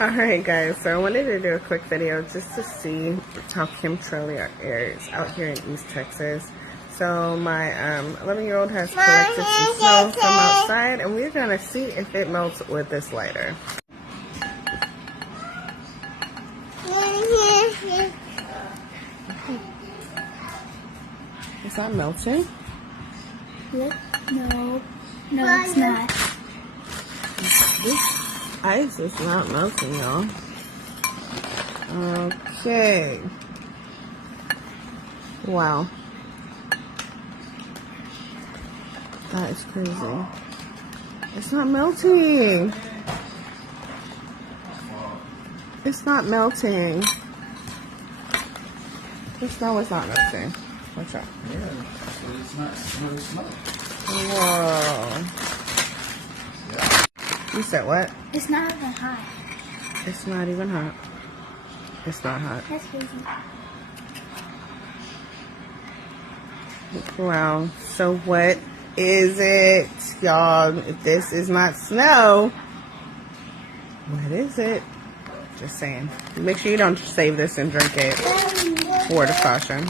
Alright guys, so I wanted to do a quick video just to see how chemtrail is out here in East Texas. So my 11-year-old has collected some snow from outside and we're going to see if it melts with this lighter. Is that melting? No, it's not. This ice is not melting, y'all. Okay. Wow. That is crazy. It's not melting. It's not melting. The snow is not melting. Watch out. Yeah, it's not snow. Whoa. You said what? It's not even hot. It's not even hot. It's not hot. That's crazy. Wow. So what is it, y'all? If this is not snow, what is it? Just saying. Make sure you don't save this and drink it. Word of caution.